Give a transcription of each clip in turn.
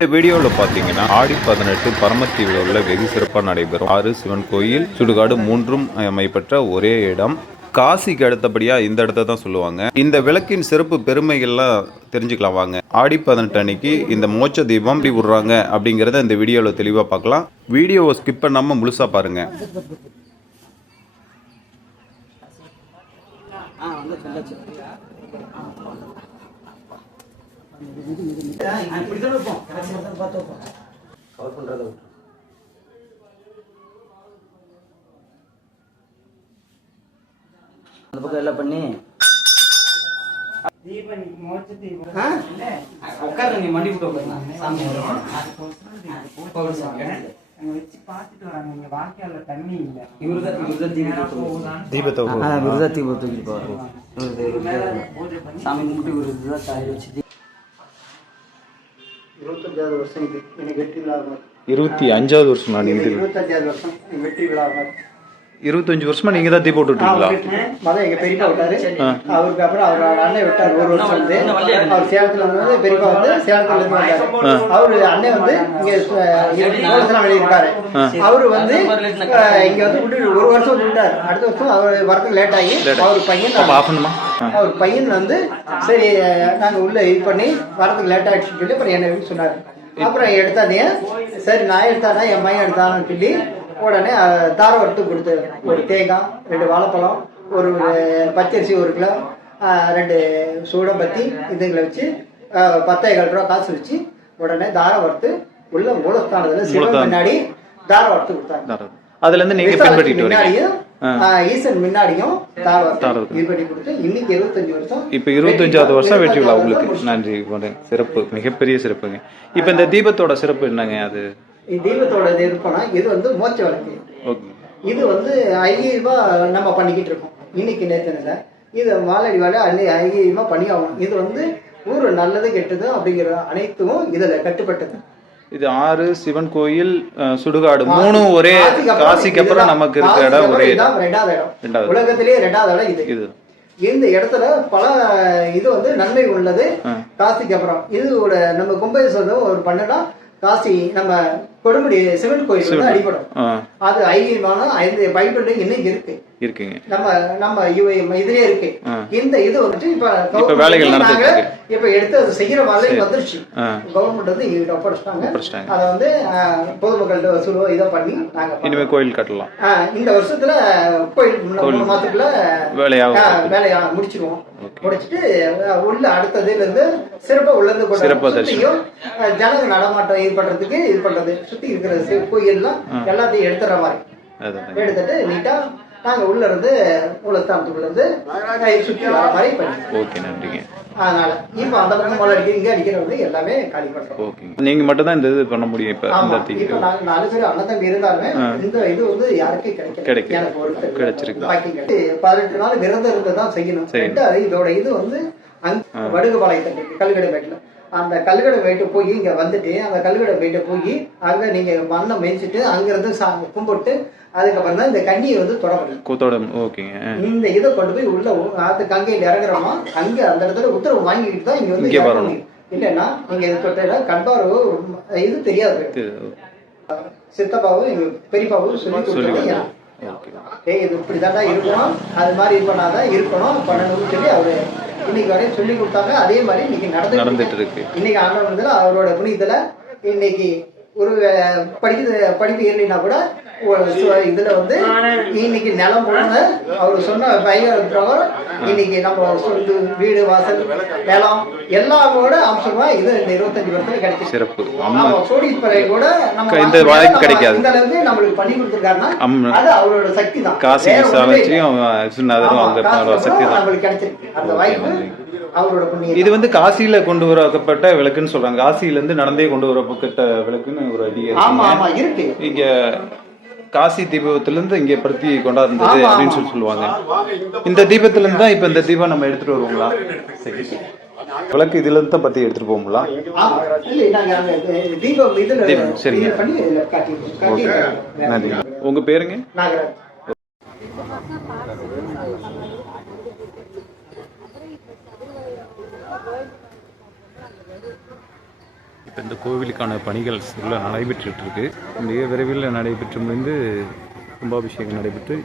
இந்த வீடியோவில் பார்த்தீங்கன்னா ஆடி 18 பரமத்தீவில் உள்ள வெகு சிறப்பாக நடைபெறும் 6 சிவன் கோயில் சுடுகாடு மூன்றும் அமைப்பெற்ற ஒரே இடம். காசிக்கு அடுத்தபடியாக இந்த இடத்த தான் சொல்லுவாங்க. இந்த விளக்கின் சிறப்பு பெருமைகள்லாம் தெரிஞ்சுக்கலாம் வாங்க. ஆடி 18 அன்னைக்கு இந்த மோட்ச தீபம் எப்படி விடுறாங்க அப்படிங்கிறத இந்த வீடியோவில் தெளிவாக பார்க்கலாம். வீடியோவை ஸ்கிப் பண்ணாமல் முழுசாக பாருங்க. அந்த பக்கம் எல்லாம் பண்ணி உட்கார நீ மண்டி விட்டு உட்காரலாம். வச்சு பார்த்துட்டு வராங்க. இங்க வாய்க்கால தண்ணி இல்ல. தீபத்தை தூக்கிட்டு போவாரு. சாமி கும்பிட்டு இவருதான் தாய் வச்சு 25வது வருஷம் இது எனக்கு வெற்றி விழா. 25வது வருஷம் நான் 25வது வருஷம் வெற்றி விழா. 25 வருஷமா நீங்க தான் தீபம் விட்டுருக்கீங்களா? எங்க பெரியப்பா விட்டாரு. அவருக்கு அப்புறம் அவர் அண்ணன் விட்டாரு. ஒரு வருஷம் வந்து அவர் சேலத்துல வந்து பெரியப்பா வந்து சேலத்துல இருந்து வந்தாரு. அவரு அண்ணன் வந்து இங்க வெளியிருக்காரு. அவரு வந்து இங்க வந்து விட்டு ஒரு வருஷம் விட்டாரு. அடுத்த வருஷம் அவர் வரதுக்கு லேட் ஆகி அவர் பையன் வந்து சரி நாங்க உள்ள இது பண்ணி வரதுக்கு லேட் ஆயிடுச்சுன்னு சொல்லி அப்புறம் என்ன சொன்னாரு. அப்புறம் எடுத்தாதே சரி நான் எடுத்தானா என் மையன் எடுத்தான்னு சொல்லி உடனே தாரை வறுத்து கொடுத்து ஒரு தேங்காய் 2 வாழைப்பழம் ஒரு பச்சரிசி 1 கிலோ 2 சூடம்பத்தி இதுங்களை வச்சு 10,000 ரூபா காசு வச்சு உடனே தாரை வறுத்து உள்ள மூலஸ்தானத்துல சிவன் முன்னாடி தாரை வறுத்து கொடுத்தாங்க. அதுல இருந்து நீங்க முன்னாடியும் ஈசன் முன்னாடியும் தாரை வறுத்து இது பண்ணி கொடுத்து இன்னைக்கு 25 வருஷம். இப்ப 25வது வருஷம் வெற்றி விழா உங்களுக்கு. நன்றி, சிறப்பு, மிகப்பெரிய சிறப்புங்க. இப்ப இந்த தீபத்தோட சிறப்பு என்னங்க? அது தீபத்தோட இருப்போம்னா இது வந்து மோட்ச விளக்கு. இது வந்து 5,000 ரூபாய் நம்ம பண்ணிக்கிட்டு இருக்கோம். இன்னைக்கு நேற்று இது மாலடி வேலை 5,000 ரூபாய் பண்ணி ஆகணும். இது வந்து ஊர் நல்லது கெட்டது அப்படிங்கிற அனைத்தும் இதுல கட்டுப்பட்டது. இது 6 சிவன் கோயில் சுடுகாடு 3 ஒரே காசிக்கு அப்புறம் நமக்கு இருக்கிற இடம் ஒரே இடம். 2வது இடம் உலகத்திலேயே 2வது இடம் இது. இந்த இடத்துல பல இது வந்து நன்மை உள்ளது. காசிக்கு அப்புறம் இது நம்ம கும்பேஸ்வரம் ஒரு பண்ணனா காசி நம்ம கொடுமுடி சிவன் கோயில் வந்து அடிபடும். அது ஐகியமான 5 பைபிள் இன்னைக்கு இருக்குங்க. நம்ம இதுலயே இருக்கு. இந்த இது வந்துட்டு இப்ப வேலைகள் நடந்துட்டு இருக்கு. இப்ப எடுத்து அது செய்யற மாதிரி வந்துருச்சு. கவர்மெண்ட் வந்து ஒப்படைச்சிட்டாங்க. அதை வந்து பொதுமக்கள்கிட்ட வசூலோ இதை பண்ணி நாங்க இனிமே கோயில் கட்டலாம். இந்த வருஷத்துல கோயில் 3 மாசத்துக்குள்ள வேலையா முடிச்சிருவோம். முடிச்சுட்டு உள்ள அடுத்ததுல இருந்து சிறப்பா உள்ளது கொண்டு ஜனங்க நடமாட்டம் இது பண்றதுக்கு இது பண்றது சுத்தி இருக்கிற கோயில்லாம் எல்லாத்தையும் எடுத்துற மாதிரி எடுத்துட்டு நீட்டா நாங்க உள்ள இருந்து மூலஸ்தானத்துக்குள்ள இருந்து சுத்தி வர மாதிரி பண்ணி. அதனால இப்ப அந்த பக்கம் மழை அடிக்க இங்க அடிக்கிறது எல்லாமே காலி பண்றோம். நீங்க மட்டும் தான் இந்த இது பண்ண முடியும். இப்ப நாங்க 4 பேர் அண்ணன் தம்பி இருந்தாலுமே இந்த இது வந்து யாருக்கும் கிடைச்சிருக்கு. 18 நாள் விரதம் இருந்துதான் செய்யணும். இதோட இது வந்து வடுகுபாளையத்துக்கு கல்கடை மேட்ல அந்த கல்கடை போயிட்டு போய் இங்க வந்துட்டு அந்த கல்கடை போயிட்டு போய் அங்க நீங்க மண்ணை மேய்ச்சிட்டு அங்க இருந்து கும்பிட்டு அதுக்கப்புறம் தான் இந்த கண்ணியை வந்து தொடரும். இந்த இதை கொண்டு போய் உள்ள கங்கையில் இறங்குறோமா அங்க அந்த இடத்துல உத்தரவு வாங்கிக்கிட்டு தான் இங்க வந்து வரணும். இல்லைன்னா நீங்க இது தொட்ட கண்பாரோ இது தெரியாது. சித்தப்பாவும் எங்க பெரியப்பாவும் சொல்லி கொடுத்தாங்க. இது இப்படிதாண்டா இருக்கணும், அது மாதிரி இது பண்ணாதான் இருக்கணும் பண்ணணும்னு சொல்லி அவரு இன்னைக்கு வரையும் சொல்லி கொடுத்தாங்க. அதே மாதிரி இன்னைக்கு நடந்துட்டு இருக்கு. இன்னைக்கு ஆண்டவன் அவரோட புனிதத்துல இன்னைக்கு ஒரு படிப்பு ஏறினா கூட இதுல வந்து இன்னைக்கு நிலம் போன அவரு சொன்ன பையன் பிரகாரம் இன்னைக்கு நம்ம சொந்த வீடு வாசல் நிலம் எல்லாமோட அம்சமா இது இந்த 25 வருஷத்துல கிடைக்கும். சிறப்பு. கோடீஸ்வரை கூட நம்ம இந்த வாய்ப்பு கிடைக்காது. இந்த அளவுக்கு நம்மளுக்கு பண்ணி கொடுத்துருக்காருன்னா அது அவரோட சக்தி தான். நம்மளுக்கு கிடைச்சிருக்கு அந்த வாய்ப்பு. இது வந்து காசியில கொண்டு வரப்பட்ட விளக்குன்னு சொல்றாங்க. காசியில இருந்து நடந்தே கொண்டு வரப்பட்ட விளக்குன்னு ஒரு இருக்கு. இங்க காசி தீபத்திலிருந்து இங்க பருத்தி கொண்டாடுறது அப்படின்னு சொல்லுவாங்க. இந்த தீபத்துல இருந்து தான் இப்ப இந்த தீபம் நம்ம எடுத்துட்டு வருவோங்களா? விளக்கு இதுல இருந்து தான் பத்தி எடுத்துட்டு போவோங்களா? சரிங்க. நன்றி. உங்க பேருங்க? இந்த கோவிலுக்கான பணிகள் உள்ள நடைபெற்றுட்டு இருக்கு. மிக விரைவில் நடைபெற்று முடிந்து கும்பாபிஷேகம் நடைபெற்று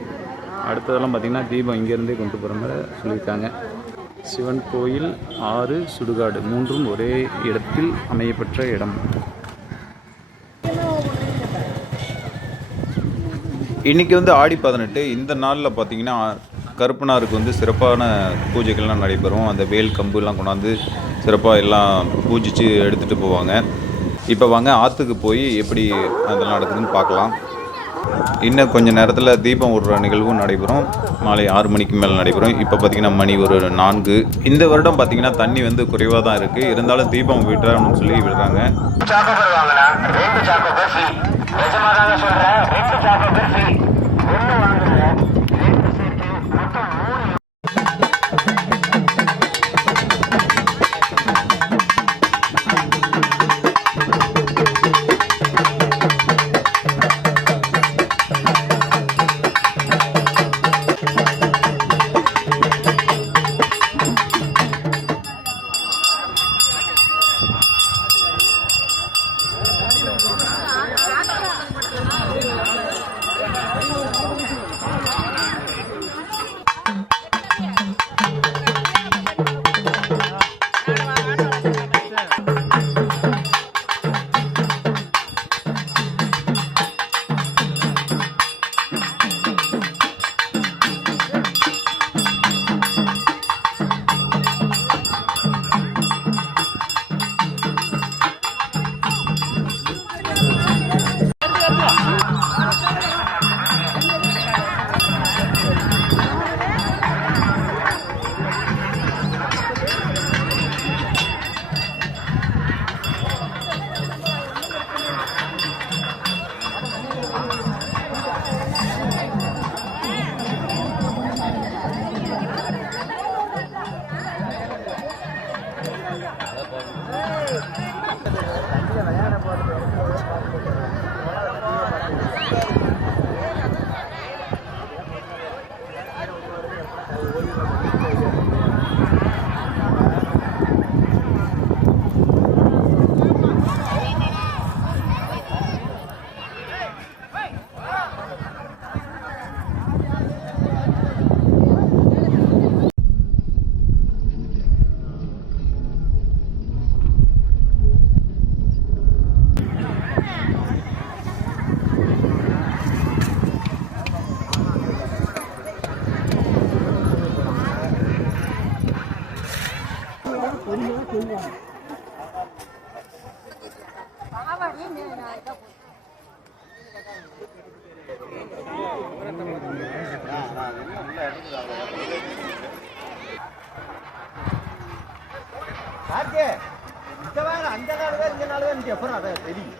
அடுத்ததெல்லாம் பார்த்திங்கன்னா தீபம் இங்கேருந்தே கொண்டு போகிற மாதிரி சொல்லியிருக்காங்க. சிவன் கோயில், ஆறு, சுடுகாடு மூன்றும் ஒரே இடத்தில் அமையப்பெற்ற இடம். இன்றைக்கி வந்து ஆடி 18. இந்த நாளில் பார்த்திங்கன்னா கருப்பனாருக்கு வந்து சிறப்பான பூஜைகள்லாம் நடைபெறும். அந்த வேல் கம்புலாம் கொண்டாந்து சிறப்பாக எல்லாம் பூஜித்து எடுத்துகிட்டு போவாங்க. இப்போ வாங்க ஆற்றுக்கு போய் எப்படி அதெல்லாம் நடக்குதுன்னு பார்க்கலாம். இன்னும் கொஞ்சம் நேரத்தில் தீபம் விடுற நிகழ்வும் நடைபெறும். மாலை 6 மணிக்கு மேலே நடைபெறும். இப்போ பார்த்திங்கன்னா மணி ஒரு 4. இந்த வருடம் பார்த்திங்கன்னா தண்ணி வந்து குறைவாக தான் இருக்குது. இருந்தாலும் தீபம் விடுறான்னு சொல்லி விடுறாங்க. அந்த நாள் வேறு இந்த நாள் வேறு இங்கே அப்புறம் அதை தெரியும்.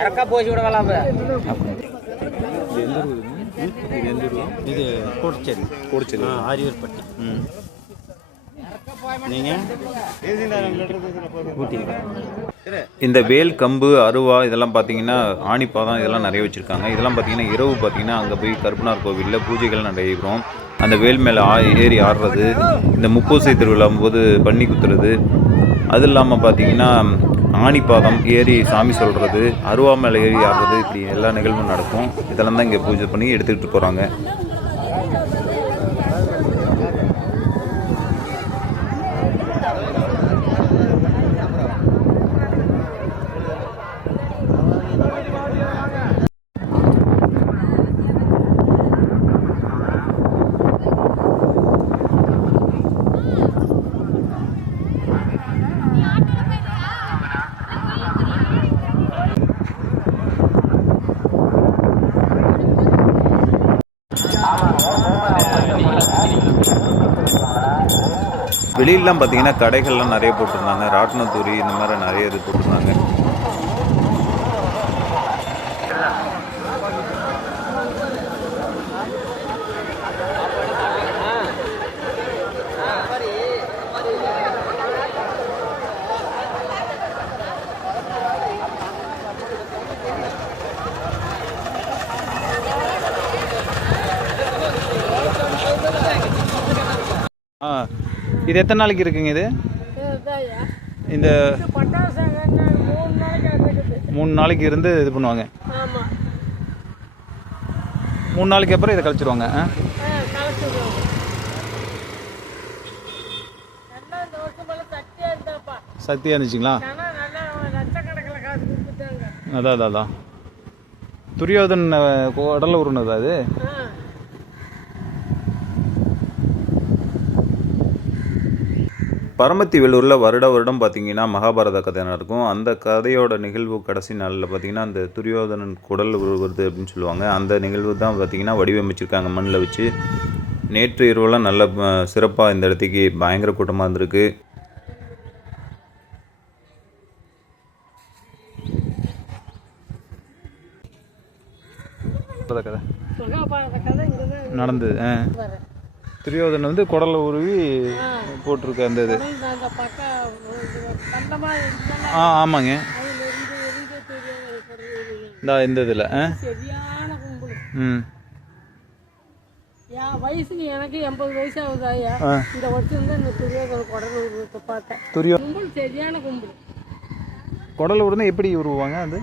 இறக்கா போச்சு விட வேளாம். இது கோடிச்சேரி. கோடிச்சேரி ஆரியர்பட்டி. இந்த வேல் கம்பு அருவா இதெல்லாம் பார்த்தீங்கன்னா ஆணிப்பாதம் இதெல்லாம் நிறைய வச்சுருக்காங்க. இதெல்லாம் பார்த்தீங்கன்னா இரவு பார்த்தீங்கன்னா அங்கே போய் கருப்பனார் கோவிலில் பூஜைகள் நடைபெறும். அந்த வேல் மேலே ஏறி ஆடுறது, இந்த முப்பூசை திருவிழா போது பண்ணி குத்துறது, அது இல்லாமல் பார்த்தீங்கன்னா ஆணிப்பாதம் ஏறி சாமி சொல்கிறது, அருவா மேலே ஏறி ஆடுறது, இப்படி எல்லா நிகழ்வும் நடக்கும். இதெல்லாம் தான் இங்கே பூஜை பண்ணி எடுத்துக்கிட்டு போகிறாங்க. வெளியிலலாம் பார்த்தீங்கன்னா கடைகள்லாம் நிறைய போட்டிருந்தாங்க. ராட்டினத்தூரி இந்த மாதிரி நிறைய இது போட்டிருந்தாங்க. ஆ இது எத்தனை நாளைக்கு இருக்குங்க இது? இந்த 3 நாளைக்கு இருந்து இது பண்ணுவாங்க. 3 நாளைக்கு அப்புறம் இதை கழிச்சிருவாங்க. சக்தியாக இருந்துச்சுங்களா? அதான் துரியோதன் உடல்ல உருணுதா அது? பரமத்தி வேலூரில் வருடம் பார்த்தீங்கன்னா மகாபாரத கதை நடக்கும். அந்த கதையோட நிகழ்வு கடைசி நாளில் பார்த்தீங்கன்னா அந்த துரியோதனன் குடல் வருது அப்படின்னு சொல்லுவாங்க. அந்த நிகழ்வு தான் பார்த்தீங்கன்னா வடிவமைச்சிருக்காங்க மண்ணில் வச்சு. நேற்று இரவுலாம் நல்ல சிறப்பாக இந்த இடத்துக்கு பயங்கர கூட்டமாக இருந்திருக்கு. கதை நடந்தது. துரியோதனன் வந்து குடலை உருவி போட்டிருக்க அந்த இது. ஆமாங்க. இந்த இதில் வயசுக்கு எனக்கு 80 வயசு ஆகுதாயா. இந்த வருஷம் தான் இந்த துரியோதன குடல் உருவத்தை பார்த்தேன். கும்பல் சரியான கும்பல். குடல் உருவா எப்படி உருவாங்க அது?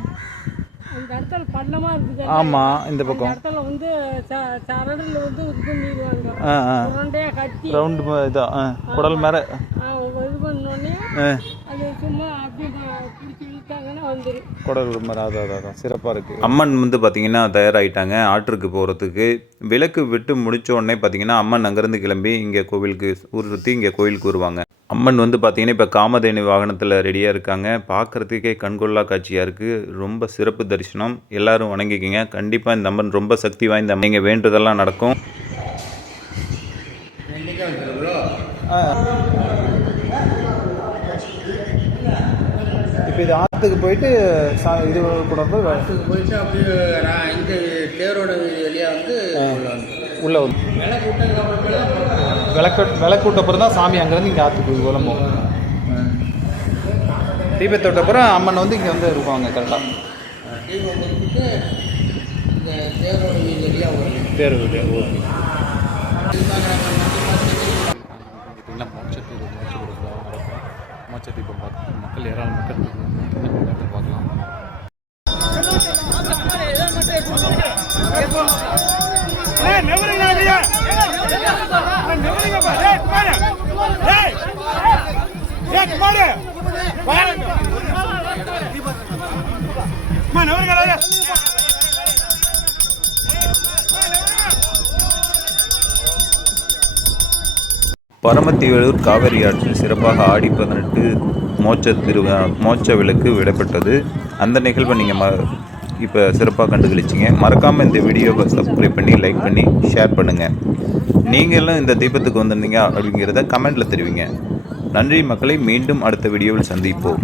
அந்த இடத்துல பள்ளமா இருக்குது. ஆமா, இந்த பக்கம் இடத்துல வந்து சரடுல வந்து இது பண்ணிடுவாங்க. உருண்டையா கட்டி ரவுண்ட் இதான் குடல் மேல இது பண்ணோடனே அது சும்மா அப்படி பிடிச்சி இழுத்தாங்கன்னா வந்துடும் குடல் மாதிரி. அதான் சிறப்பாக இருக்குது. அம்மன் வந்து பார்த்திங்கன்னா தயாராகிட்டாங்க ஆற்றுக்கு போகிறதுக்கு. விளக்கு விட்டு முடித்த உடனே பார்த்திங்கன்னா அம்மன் அங்கேருந்து கிளம்பி இங்கே கோவிலுக்கு ஊர் சுற்றி இங்கே கோவிலுக்கு வருவாங்க. அம்மன் வந்து பார்த்திங்கன்னா இப்போ காமதேனி வாகனத்தில் ரெடியாக இருக்காங்க. பார்க்குறதுக்கே கண்கொள்ளா காட்சியாக இருக்குது. ரொம்ப சிறப்பு தரிசனம். எல்லோரும் வணங்கிக்கிங்க. கண்டிப்பாக இந்த அம்மன் ரொம்ப சக்தி வாய்ந்த அம்மன். நீங்கள் வேண்டுதெல்லாம் நடக்கும். இப்போ இது ஆற்றுக்கு போயிட்டு இது கூட ஆற்றுக்கு போயிட்டு அப்படியே நான் இந்த தேரோட வழியாக வந்து உள்ளே வந்து விளக்கூட்ட அப்புறம் தான் சாமி அங்கேருந்து இங்கே ஆற்றுக்கு குழம்பும். தீபத்தோட்ட அப்புறம் அம்மன் வந்து இங்கே வந்து இருப்பாங்க கரெக்டாக. தீபம் வந்துட்டு இந்த தேரோட வழியாக வரும். தேர் ஓகே. மோட்ச தீபம் பார்த்து மக்கள் ஏராளம் மக்கள் பார்க்கலாம். பரமத்தி வேலூர் காவிரி ஆற்றில் சிறப்பாக ஆடி 18 மோட்ச விளக்கு விடப்பட்டது. அந்த நிகழ்வை நீங்கள் இப்போ சிறப்பாக கண்டுகளிச்சிங்க. மறக்காமல் இந்த வீடியோவை சப்ஸ்கிரைப் பண்ணி லைக் பண்ணி ஷேர் பண்ணுங்கள். நீங்களும் இந்த தீபத்துக்கு வந்திருந்தீங்க அப்படிங்கிறத கமெண்டில் தெரிவிங்க. நன்றி மக்களை. மீண்டும் அடுத்த வீடியோவில் சந்திப்போம்.